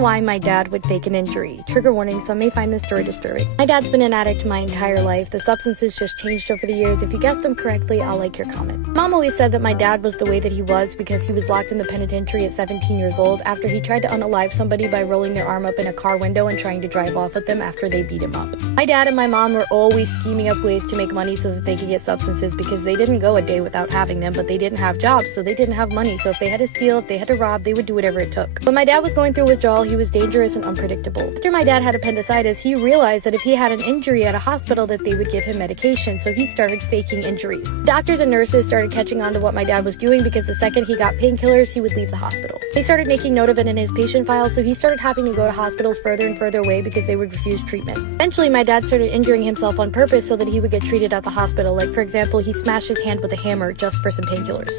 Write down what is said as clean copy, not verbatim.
and why my dad would fake an injury. Trigger warning, some may find this story disturbing. My dad's been an addict my entire life. The substances just changed over the years. If you guessed them correctly, I'll like your comment. Mom always said that my dad was the way that he was because he was locked in the penitentiary at 17 years old after he tried to unalive somebody by rolling their arm up in a car window and trying to drive off with them after they beat him up. My dad and my mom were always scheming up ways to make money so that they could get substances because they didn't go a day without having them, but they didn't have jobs, so they didn't have money. So if they had to steal, if they had to rob, they would do whatever it took. When my dad was going through withdrawal, he was dangerous and unpredictable. After my dad had appendicitis, he realized that if he had an injury at a hospital that they would give him medication, so he started faking injuries. Doctors and nurses started catching on to what my dad was doing because the second he got painkillers, he would leave the hospital. They started making note of it in his patient files, so he started having to go to hospitals further and further away because they would refuse treatment. Eventually, my dad started injuring himself on purpose so that he would get treated at the hospital. Like, for example, he smashed his hand with a hammer just for some painkillers.